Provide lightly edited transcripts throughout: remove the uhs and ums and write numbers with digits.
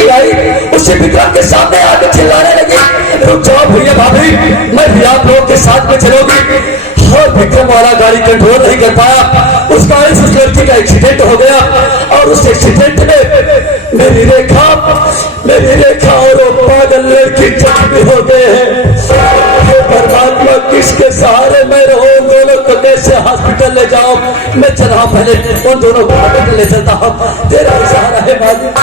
लड़की आई उसे विक्रम के सामने आके चिल्लाने लगी, रुक जाओ भैया भाभी, मैं भी आप लोगों के साथ में चलूंगी। और विक्रम वाला गाड़ी कंट्रोल नहीं कर पाया, उस गाड़ी से उस लड़की का एक्सीडेंट हो गया और उस एक्सीडेंट में मेरी रेखा और वो पागल लड़की जख्मी हो गए हैं। परमात्मा किसके सहारे मैं रहूं, दोनों को कैसे हॉस्पिटल ले जाऊं? मैं चला पहले उन दोनों को हॉस्पिटल ले चलता हूं, तेरा सहारा है मालिक।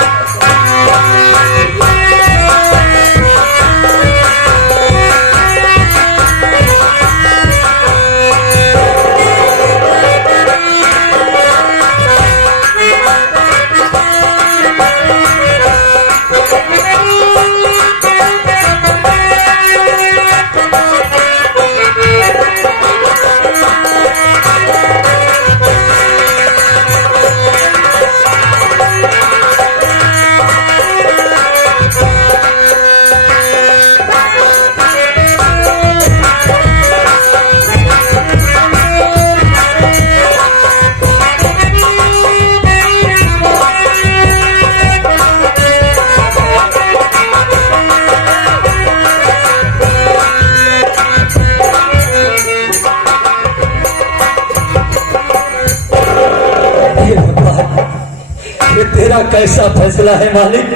तेरा कैसा फैसला है मालिक,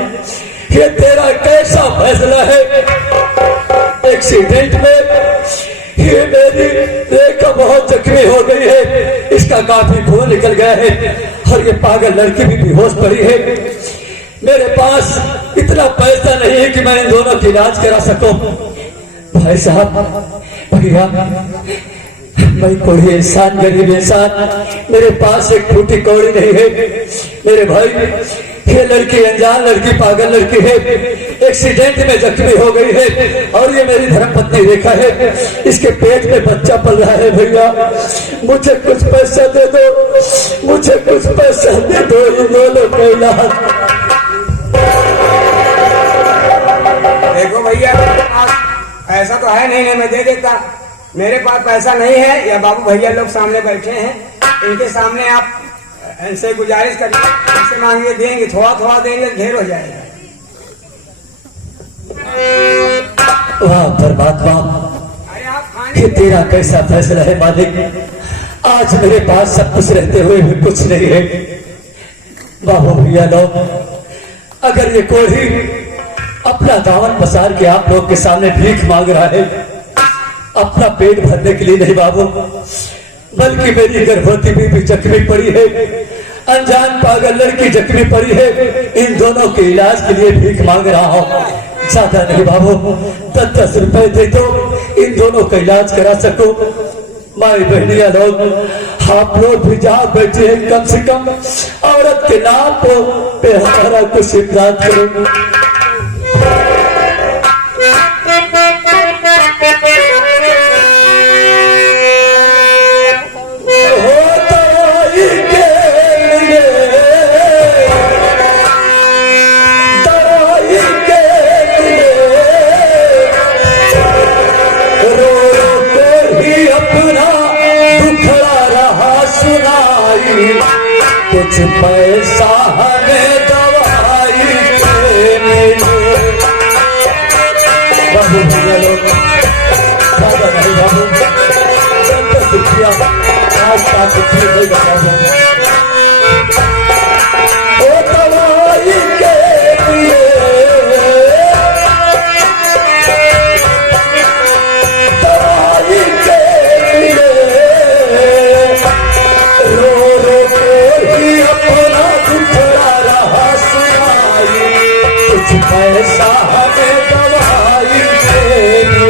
ये तेरा कैसा फैसला है? एक्सीडेंट में ये मेरी रेखा बहुत जख्मी हो गई है, इसका काफी खून निकल गया है और ये पागल लड़की भी बेहोश पड़ी है। मेरे पास इतना पैसा नहीं है कि मैं इन दोनों की इलाज करा सकूं। भाई साहब भैया, मैं कोई इंसान, गरीब इंसान, मेरे पास एक फूटी कौड़ी नहीं है। मेरे भाई, ये लड़की अनजान लड़की, पागल लड़की है, एक्सीडेंट में जख्मी हो गई है और ये मेरी धर्मपत्नी रेखा है, इसके पेट में बच्चा पल रहा है। भैया मुझे कुछ पैसा दे दो, मुझे कुछ पैसा दे दो, इन दोनों को इलाज। देखो भैया, ऐसा तो है नहीं, मैं दे देता। मेरे पास पैसा नहीं है, या बाबू भैया लोग सामने बैठे हैं, इनके सामने आप इनसे गुजारिश करिए, इनसे मांगिए, देंगे, थोड़ा थोड़ा देंगे, ढेर हो जाएगा। वाह परमात्मा, कि तेरा कैसा फैसला है मालिक। आज मेरे पास सब कुछ रहते हुए भी कुछ नहीं है। बाबू भैया लोग, अगर ये कोढ़ी अपना दामन पसार के आप लोग के सामने भीख मांग रहा है, अपना पेट भरने के लिए नहीं बाबू, बल्कि मेरी गर्भवती भी जख्मी पड़ी है, अनजान पागल लड़की जख्मी पड़ी है, इन दोनों के इलाज के लिए भीख मांग रहा हूँ। ज्यादा नहीं बाबू, 10-10 रुपए दे दो, इन दोनों का इलाज करा सको। माई बहनिया लोग, आप लोग भी जहाँ बैठे हैं, कम से कम औरत के नाम पे हमारा कुछ इमदाद करो। कुछ पैसा हमें दवाई के मिले। बाबू भैया लोग, ज्यादा नहीं बाबू, 10 रुपया आज तक नहीं बाबू, ओ दवाई के लिए, दवाई के लिए रो रो के अपना दुखड़ा रहा सुनाई, कुछ पैसा हमें दवाई के लिए।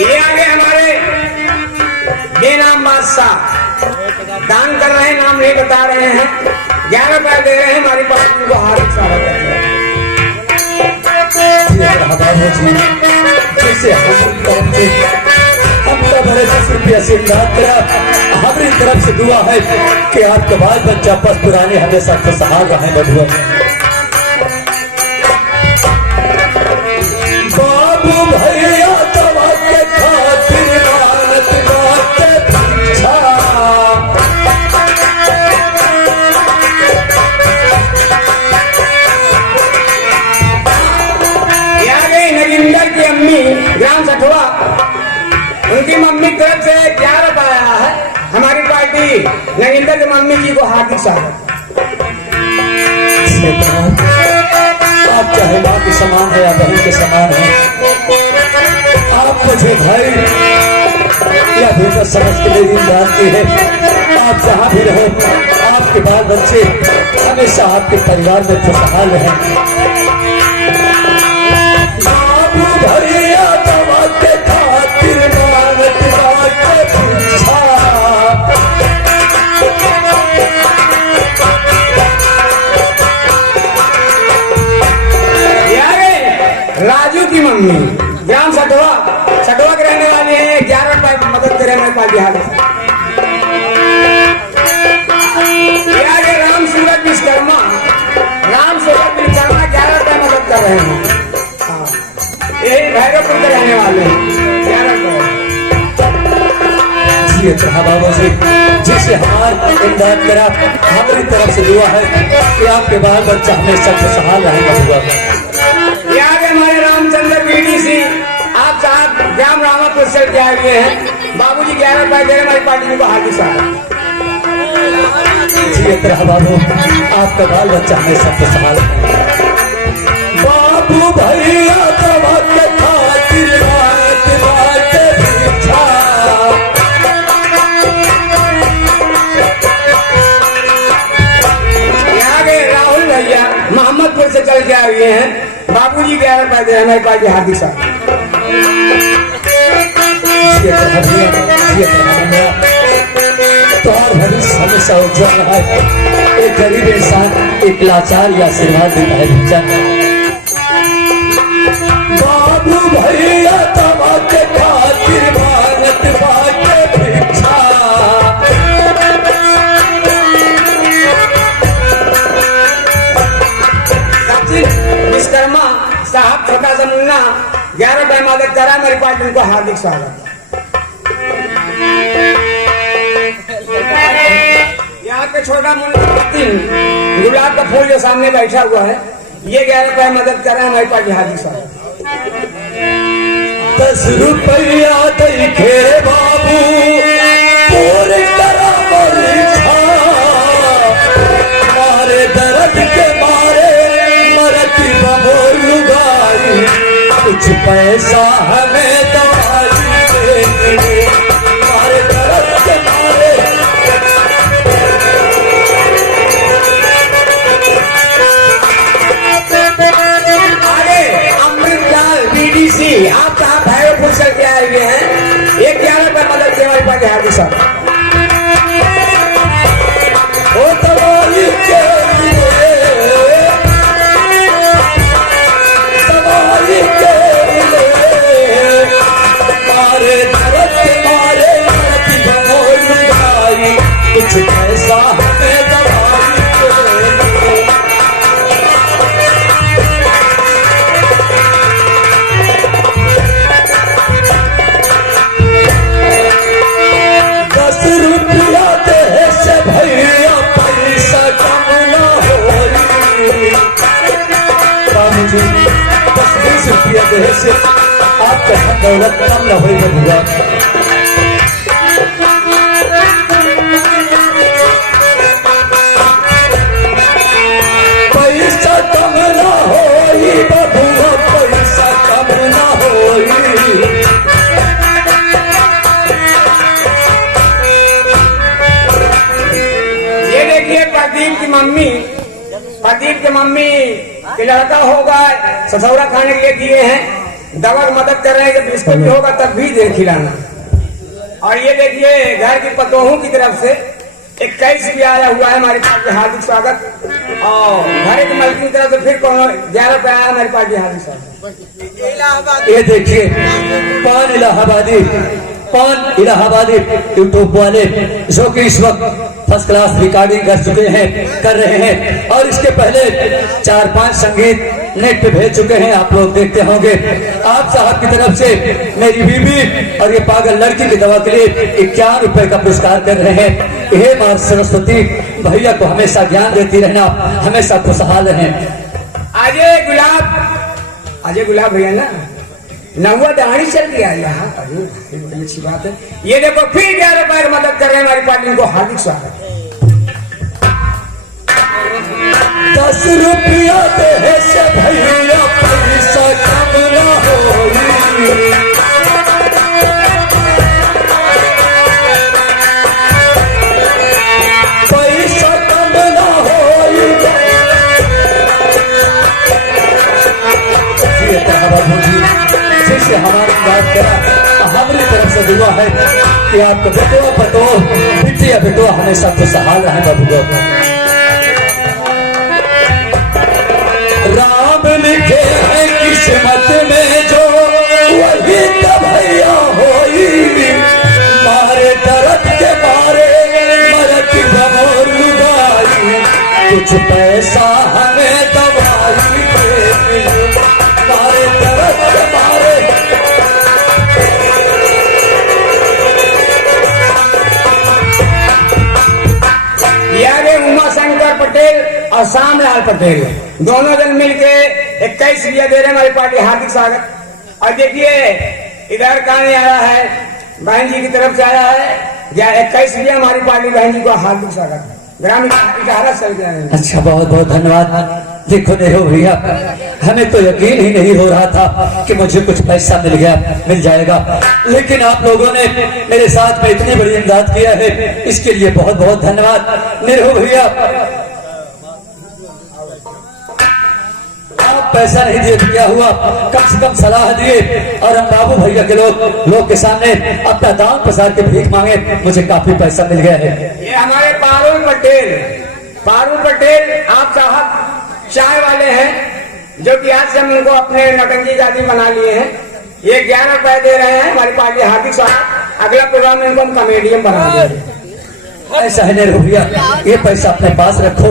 ये आगे हमारे बेनाम बादशाह दान कर रहे हैं, नाम नहीं बता रहे हैं, 11 रुपए दे रहे हैं, हमारी पास उनको हार्दिक स्वागत है। जैसे हम तो भले 10 रुपया से इमदाद करा, हमारी तरफ से दुआ है कि आपका बाल बच्चा बस पुराने हमेशा खुशहाल रहे। बधुआ बाबू भैया तो सटवा उनकी मम्मी की तरफ से 11 रुपया आया है। हमारी पार्टी नगिंदर की मम्मी जी को हार्दिक स्वागत। आप चाहे माँ के समान है या बहन के समान है, आप मुझे भाई या बेटा समझ के मेरी जानती है। आप जहाँ भी रहो, आपके बाल बच्चे हमेशा आपके परिवार में खुशहाल रहें। बाबू भैया दवा के खातिर मांगत बाटे भिक्षा। राजू की मम्मी ग्राम सटवा के रहने वाले हैं। 11 रुपए की मदद करें हमारे पास बिहार राम सूरज विश्वकर्मा 11 रुपए मदद कर रहे हैं। हाँ, यही भैरवपुर के रहने वाले हैं। 11 रुपए बाबा जी जिसे हमारे इमदाद करा, हमारी तरफ से दुआ है कि आपके बाल बच्चा हमेशा खुशहाल रहेगा। दुआ हमारे रामचंद्र बीडीसी आप साहब ग्राम रामापुर से आए हुए हैं। बाबूजी 11 रुपए दे रहे हमारी पार्टी को हार्दिक स्वागत। बाबू आपका बाल बच्चा हमेशा खुशहाल है। बाबू भैया दवा के खातिर मांगत बाटे भिक्षा। यहाँ के राहुल भैया मोहम्मदपुर से चल के आए हुए हैं। बाबूजी 11 रुपए दे हमारे पास हार्दिक स्वागत। तो और भविष्य हमेशा उज्जवल है। एक गरीब इंसान एक लाचार या आशीर्वाद देता है बच्चा। बाबू भैया दवा के खातिर मांगत बाटे भिक्षा। विश्वकर्मा साहब छोटा सा मुन्ना 11 रुपए मदद करा मेरी पार्टी उनको हार्दिक स्वागत। यहाँ के छोटा मुन्ना गुलाब का फूल जो सामने बैठा हुआ है, ये 11 रुपए मदद करा हमारी पार्टी हार्दिक स्वागत। 10 रुपया देखे बाबू पूरे करा परीक्षा। मारे दर्द के मारे मरती लुगाई, कुछ पैसा हमें दवाई दे। मारे दर्द के मारे आगे अमृतलाल बीडीसी आप कहाँ भैरवपुर से के आए हुए हैं। 11 रुपए मदद से हमारे पास हार्दिक स्वागत। ओ दवाई के लिए, दवाई के लिए, मारे दर्द के मारे मरती लुगाई, कुछ पैसा हमें दवाई दे। 10 रुपया दे से भैया पैसा कम ना होई। बाबू जी 10-20 रुपया दे से आपका दौलत कम ना होई बबुआ। पैसा कम ना होई बबुआ, पैसा कम ना होई। प्रदीप की मम्मी के लड़का होगा ससौरा खाने के लिए दिए हैं। दवा की मदद कर रहे हैं कि बिस्कुट भी होगा तब भी दे खिलाना। और ये देखिए घर की पतोहू की तरफ से 21 भी आया हुआ है हमारे पास हार्दिक स्वागत। और घर की मलकी की तरफ से फिर 11 रुपए आया हमारे पास हार्दिक स्वागत। ये देखिए पान इलाहाबादी यूट्यूब वाले जो कि इस वक्त फर्स्ट क्लास रिकॉर्डिंग कर रहे हैं और इसके पहले 4-5 संगीत नेट पे भेज चुके हैं। आप लोग देखते होंगे। आप साहब की तरफ से मेरी बीबी और ये पागल लड़की की दवा के लिए 51 रुपए का पुरस्कार कर रहे हैं। हे मां सरस्वती भैया को हमेशा ज्ञान देती रहना, हमेशा खुशहाल रहें। अजय गुलाब भैया ना नौवा दहाड़ी चल गया यहाँ। अरे भाई बड़ी अच्छी बात है। ये देखो फिर 11 रुपए मदद कर रहे हैं हमारी पार्टी को, हार्दिक स्वागत। 10 रुपया दे से भैया पैसा कम ना होई, पैसा कम ना होई। बाबू जी जैसे हमारी बात करा, हमारी तरफ से दुआ है कि आपको बेटो पतो बिटिया बेटो हमेशा खुशहाल रहे। बाबू राम लिखे हैं किस्मत में जो वही तब भैया होई, मारे दर्द के मारे मरत भमोर लुगाई, कुछ पैसा हमें दवाई दे, मारे दर्द के मारे। यारे उमा शंकर पटेल और श्यामलाल पटेल दोनों जन मिलके 21 रुपया दे रहे हैं हमारी पार्टी, हार्दिक स्वागत। और देखिए इधर कहां आया है, बहन जी की तरफ से आया है 21 रुपया हमारी पार्टी, बहन जी को हार्दिक स्वागत। ग्रामीण चल गया। अच्छा बहुत बहुत धन्यवाद। देखो नेहरू भैया हमें तो यकीन ही नहीं हो रहा था कि मुझे कुछ पैसा मिल जाएगा, लेकिन आप लोगों ने मेरे साथ में इतनी बड़ी इमदाद किया है, इसके लिए बहुत बहुत धन्यवाद। नेहरू भैया आप पैसा नहीं दिए क्या हुआ, कम से कम सलाह दिए और हम बाबू भैया के लोग के सामने अपना दान प्रसार के भीख मांगे, मुझे काफी पैसा मिल गया है। ये हमारे पारुल पटेल आप साहब चाय वाले हैं, जो कि आज से हम उनको अपने नौटंकी का आदमी बना लिए हैं। ये 11 रुपए दे रहे हैं हमारी पार्टी, हार्दिक स्वागत। अगला प्रोग्राम में इनको हम कॉमेडियन बना देंगे। ऐसा है नेहरू भैया, ये पैसा अपने पास रखो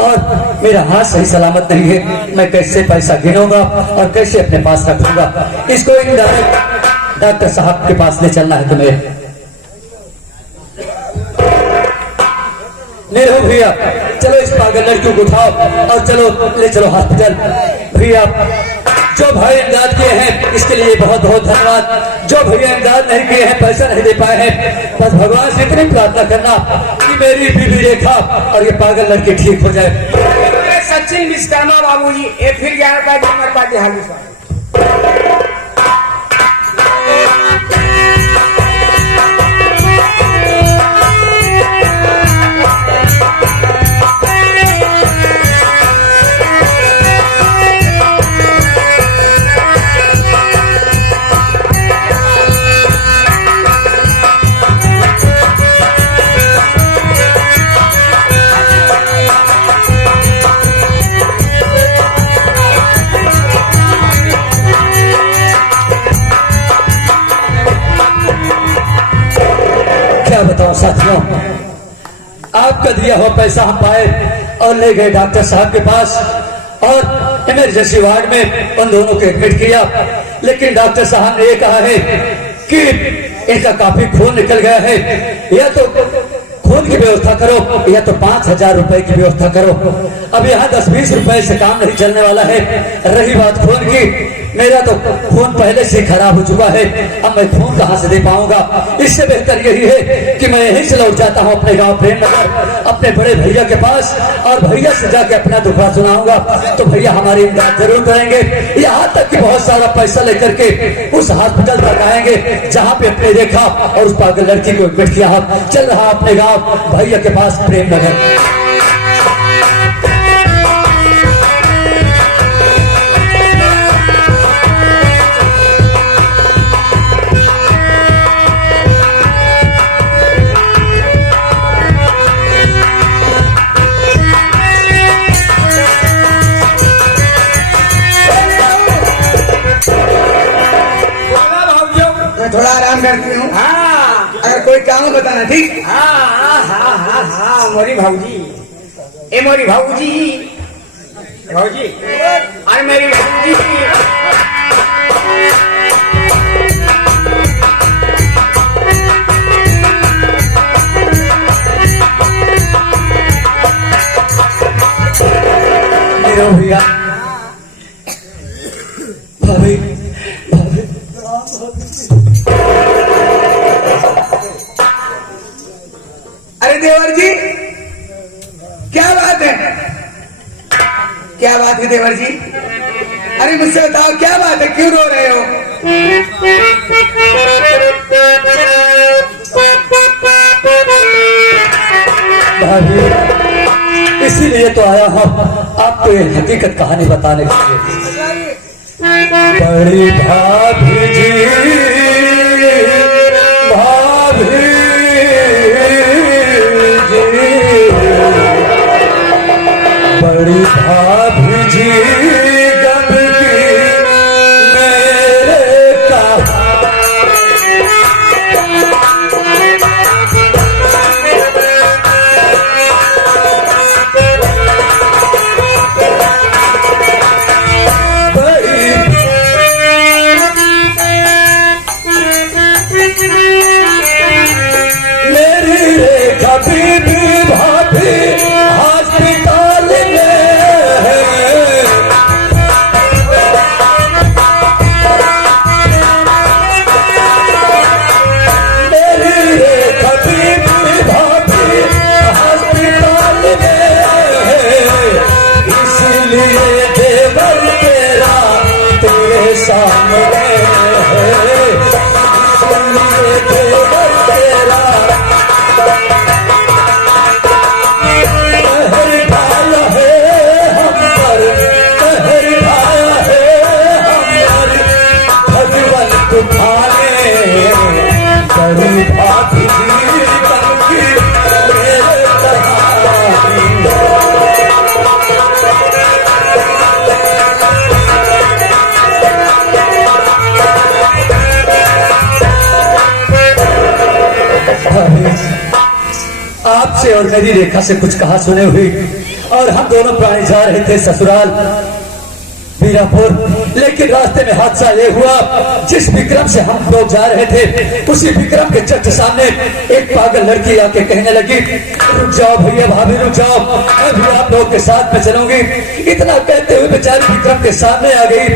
और मेरा हाथ सही सलामत नहीं है, मैं कैसे पैसा गिनूंगा और कैसे अपने पास रखूंगा। इसको डायरेक्ट डॉक्टर साहब के पास ले चलना है तुम्हें। नेहरू भैया चलो इस पागल लड़कियों को उठाओ और चलो ले चलो हॉस्पिटल। भैया जो भाई इमदाद किए हैं इसके लिए बहुत बहुत धन्यवाद, जो भैया इमदाद नहीं किए हैं पैसा नहीं दे पाए हैं, बस भगवान से इतनी प्रार्थना करना कि मेरी बीवी रेखा और ये पागल लड़की ठीक हो जाए। सचिन विश्वकर्मा बाबू जी ये फिर 11 रुपए हमारी पार्टी, हार्दिक स्वागत। क्या बताओ साथियों, आपका दिया हुआ पैसा हम पाए और ले गए डॉक्टर साहब के पास और इमरजेंसी वार्ड में उन दोनों को एडमिट किया, लेकिन डॉक्टर साहब ने ये कहा है कि इनका काफी खून निकल गया है, या तो खून की व्यवस्था करो या तो 5000 रुपए की व्यवस्था करो। अब यहाँ 10-20 रुपए से काम नहीं चलने वाला है। रही बात खून की, मेरा तो खून पहले से खराब हो चुका है, अब मैं खून कहाँ से दे पाऊंगा। इससे बेहतर यही है कि मैं यहीं से लौट जाता हूँ अपने गांव प्रेमनगर अपने बड़े भैया के पास और भैया से जाके अपना दुखड़ा सुनाऊंगा, तो भैया हमारी इमदाद जरूर करेंगे। यहाँ तक कि बहुत सारा पैसा लेकर के उस हॉस्पिटल तक आएंगे जहाँ पे अपने रेखा और उस पागल लड़की को एडमिट किया। चल रहा अपने गाँव भैया के पास प्रेमनगर। थोड़ा आराम करती हूँ। हाँ अगर कोई काम बताना ठीक। हाँ मोरी भाऊजी, ए मोरी भाऊजी, भाऊजी अरे मेरी भाऊजी, भैया भाभी भाभी देवर जी, क्या बात है? क्या बात है देवर जी? अरे मुझसे बताओ क्या बात है, क्यों रो रहे हो? भाभी, इसीलिए तो आया हूँ आपको ये हकीकत कहानी बताने के लिए। बड़ी भाभी जी, भाभी जी, बड़ी भाभी जी गम की मेरे का। मेरी रेखा बीबी भाभी अस्पताल में है। मेरी रेखा बीबी भाभी अस्पताल में है। इसलिए देवर तेरा तेरे सामने है। इसलिए देवर तेरा कहर ढाया है हम पर, कहर ढाया है हम पर भगवान तूफाने। बड़ी भाभी जी बन की मेरे कहानी। आपसे और मेरी रेखा से कुछ कहा सुने हुई, और हम दोनों प्राणी जा रहे थे ससुराल मीरापुर। लेकिन रास्ते में हादसा ये हुआ, जिस विक्रम से हम लोग जा रहे थे उसी विक्रम के जस्ट सामने एक पागल लड़की आके कहने लगी, रुक जाओ भैया भाभी रुक जाओ, मैं भी आप लोग के साथ में चलूंगी। इतना कहते हुए बेचारी विक्रम के सामने आ गई,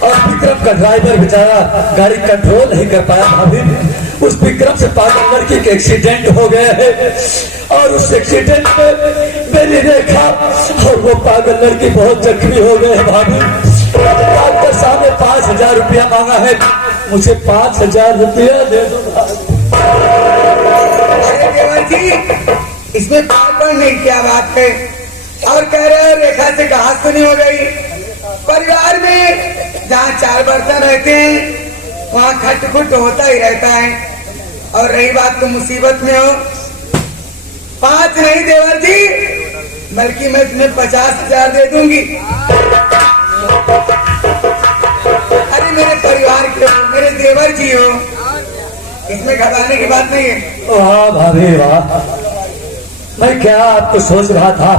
और विक्रम का ड्राइवर बेचारा गाड़ी कंट्रोल नहीं कर पाया। भाभी, उस विक्रम से पागल लड़की के एक्सीडेंट हो गया है, और उस एक्सीडेंट में मेरी रेखा और वो पागल लड़की बहुत जख्मी हो गए हैं। भाभी, डॉक्टर साहब ने 5,000 रुपया मांगा है, मुझे 5,000 रुपया दे दो। अरे देवर जी, इसमें पागल नहीं, क्या बात है? और कह रहे हो रेखा से कहा सुनी हो गई। परिवार में जहाँ 4 बर्तन रहते हैं वहाँ खटखुट होता ही रहता है। और रही बात तो मुसीबत में हो, 5 नहीं देवर जी, बल्कि मैं तुम्हें 50,000 दे दूंगी। अरे मेरे परिवार के हो, मेरे देवर जी हो, इसमें घबराने की बात नहीं है। वाह भाभी वाह, मैं क्या आपको सोच रहा था,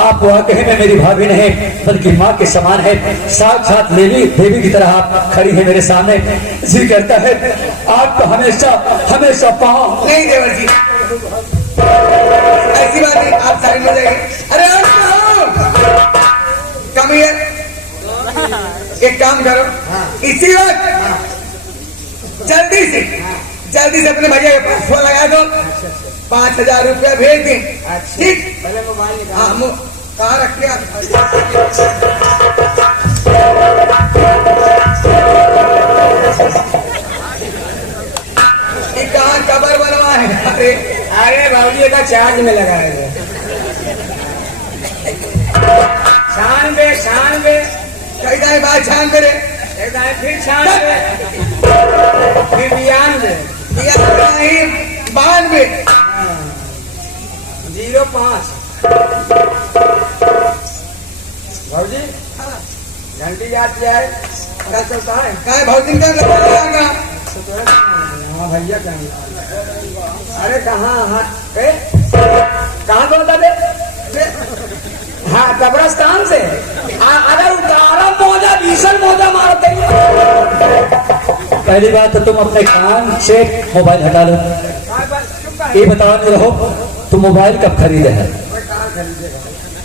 आप वाकई में मेरी भाभी नहीं बल्कि माँ के समान है। साक्षात देवी की तरह आप खड़ी है मेरे सामने। जी करता है आपको हमेशा हमेशा पाओ। नहीं देवर जी, ऐसी बात नहीं, आप साइड में जाइए। अरे कम हियर, एक काम करो, इसी वक्त जल्दी से अपने भैया के पास फोन लगा दो, 5,000 रुपया भेज दें। ठीक, पहले मोबाइल कहाँ रखे आप? कहाँ कबर बनवा है? अरे बाबूजी का चार्ज में लगा है। 96 कई दाएं बात 96 फिर 96 फिर 92 05 भाजी घंटी जाती है, क्या चलता है? क्या भाजी का लगा? हाँ भैया कहाँ? अरे कहाँ कहाँ तो बता दे। हाँ कब्रस्तान से। अगर उतारा मौजा भीषण मौजा मारते। पहली बात तो तुम अपने कान से मोबाइल हटा लो। ये बताओ नहीं रहो, तुम मोबाइल कब खरीदे है?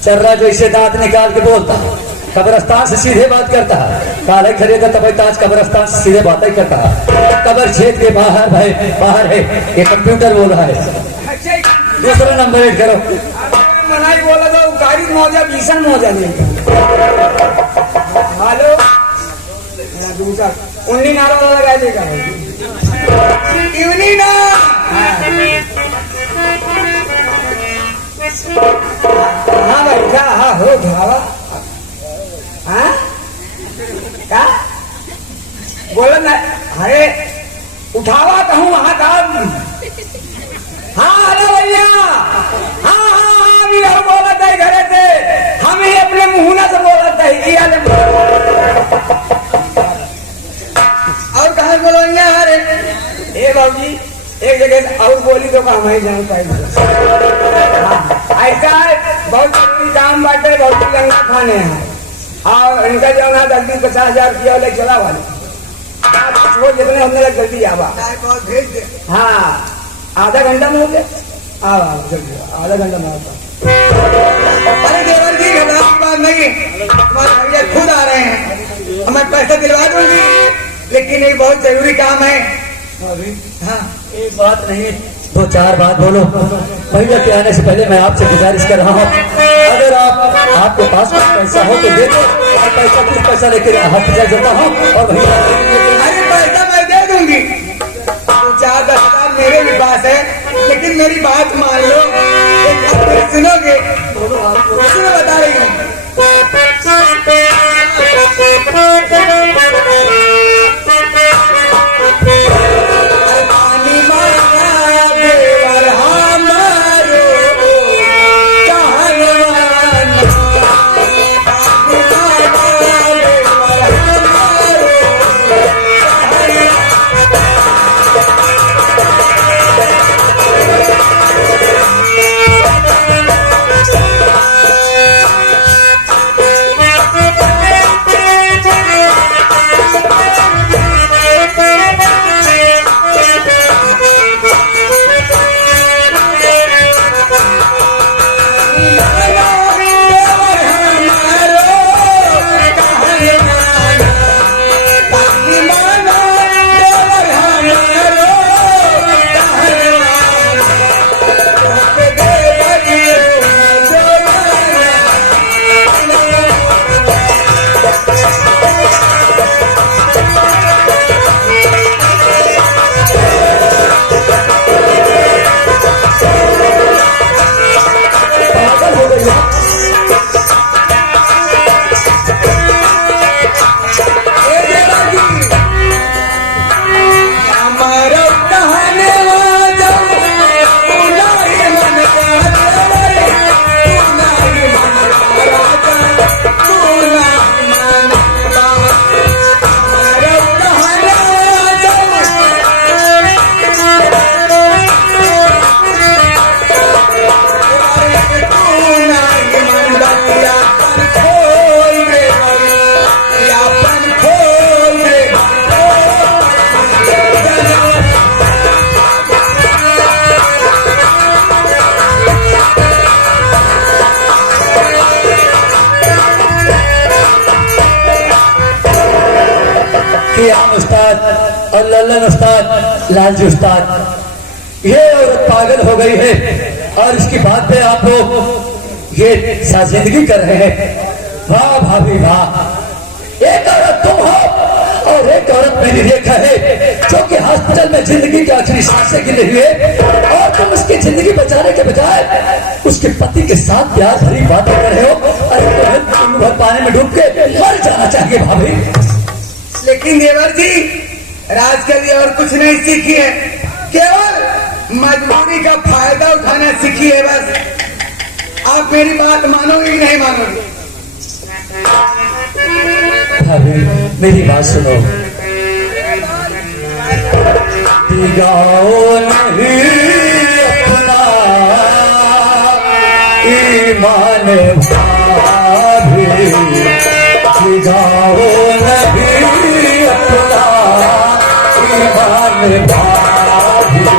चर्रा जो इसे दांत निकाल के बोलता है, कब्रस्तान से सीधे बात करता है। काले खरीदा तब ताज कब्रस्तान से सीधे बात ही करता है। कब्र छेद के बाहर भाई बाहर है, ये कंप्यूटर बोल रहा है। दूसरा नंबर एड करो। मनाई बोला तो गाड़ी मौजा भीषण मौजा नहीं। हेलो दूसरा 19 नारा लगा देगा क्यों नहीं ना। हाँ भाई क्या हाँ हो ढावा हाँ क्या बोला ना। अरे उठावा कहूँ वहां का। हाँ हेलो भैया हाँ हाँ हाँ भी हम बोला था घरे से हम ही अपने मुहना से बोला था और कहा बोलो अरे ए बाबूजी एक जगह से और बोली तो काम ही जान पाए। ऐसा है बहुत जरूरी काम बांटे बहुत लंगा खाने हैं और इनका जो ना 10-50,000 किया ले चला वाले छोड़ जितने हमने लग जल्दी आवा भेज दे। हाँ आधा घंटा में हो गया जल्दी आधा घंटा में आता। अरे देवर जी घबराने की बात नहीं तुम्हारे भैया खुद आ रहे हैं हमें पैसा दिलवा दूंगी लेकिन एक बहुत जरूरी काम है। हाँ एक बात नहीं 2-4 बात बोलो। भैया के आने से पहले मैं आपसे गुजारिश कर रहा हूँ अगर आपके पास कुछ पैसा हो तो दे दो और पैसा कुछ पैसा लेकर हाथ चल जाता हूँ और भैया। अरे पैसा मैं दे दूंगी 4-10 हजार मेरे भी पास है लेकिन मेरी बात मान लो एक बात सुनोगे सुनो बता रही हूँ। उस्ताद और लल्लन उस्ताद लालजी उस्ताद ये औरत पागल हो गई है और इसकी बात पे आप लोग ये साजिंदगी कर रहे हैं। वाह भाभी वाह एक औरत तुम हो और एक औरत मैंने देखा है जो कि हॉस्पिटल में जिंदगी की आखिरी सांसें गिनी हुई है और तुम उसकी जिंदगी बचाने के बजाय उसके पति के साथ प्यार भरी बातें कर रहे हो। अरे तुम पानी में डूब के मर जाना चाहिए भाभी। लेकिन देवर जी राज कभी और कुछ नहीं सीखी है केवल मजबूरी का फायदा उठाना सीखी है बस। आप मेरी बात मानोगे नहीं मानोगे? भाभी मेरी बात सुनो। दिगाओ नहीं अपना ईमान भाभी दिगाओ नहीं अपना ईमान भाभी।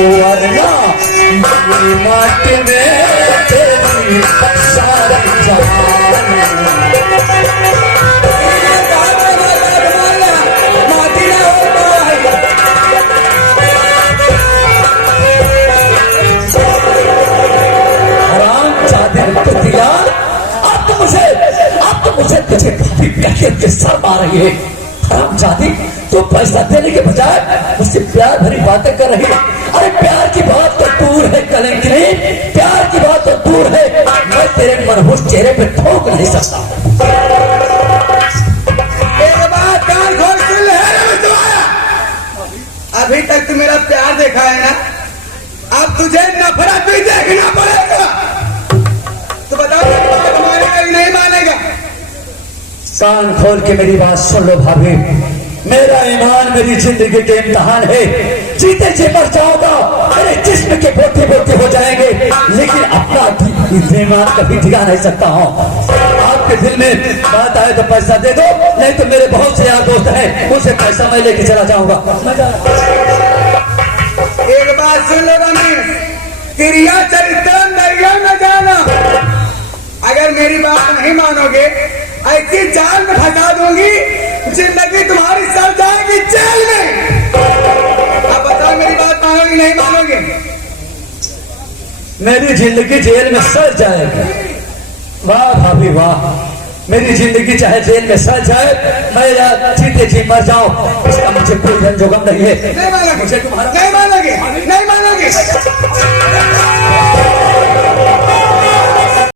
वरना मेरी माटी में तेरी सारा जहान। अब तो मुझे तुझे भाभी कहते हुए शर्म आ रही है। हराम जाती, तो पैसा देने के बजाय मुझसे प्यार भरी बातें कर रही है। अरे प्यार की बात तो दूर है कलंकिनी, प्यार की बात तो दूर है, मैं तेरे मनहूस चेहरे पे ठोक नहीं सकता। एक बात कान खोल सुन ले तुम्हारा, अभी तक तू मेरा प्यार देखा है ना, अब तुझे नफरत भी देखना पड़ेगा। तो बताओ मानेगा कि नहीं मानेगा? कान खोल के मेरी बात सुन लो भाभी, मेरा ईमान मेरी जिंदगी के इम्तिहान है। जीते जी मर जाऊंगा, मेरे जिस्म के बोटे बोटे हो जाएंगे, लेकिन अपना ईमान कभी दिखा नहीं सकता हूँ। आपके दिल में बात आए तो पैसा दे दो, नहीं तो मेरे बहुत से यार दोस्त हैं, उनसे पैसा मैं लेके चला जाऊंगा। एक बात सुन लो रमेश, क्रिया चरित्र नैया न जाना। अगर मेरी बात नहीं मानोगे, ऐसी जाल में फंसा दूंगी, जिंदगी तुम्हारी सड़ जाएगी जेल में। अब बताओ मेरी बात मानोगे नहीं मानोगे? मेरी जिंदगी जेल में सड़ जाएगी। वाह भाभी वाह, मेरी जिंदगी चाहे जेल में सड़ जाए, मैं जीते जी मर जाऊं, इसका मुझे कोई रंजोगम नहीं है। नहीं मानोगे? मुझे तुम्हारा नहीं मानोगे? नहीं मानोगे?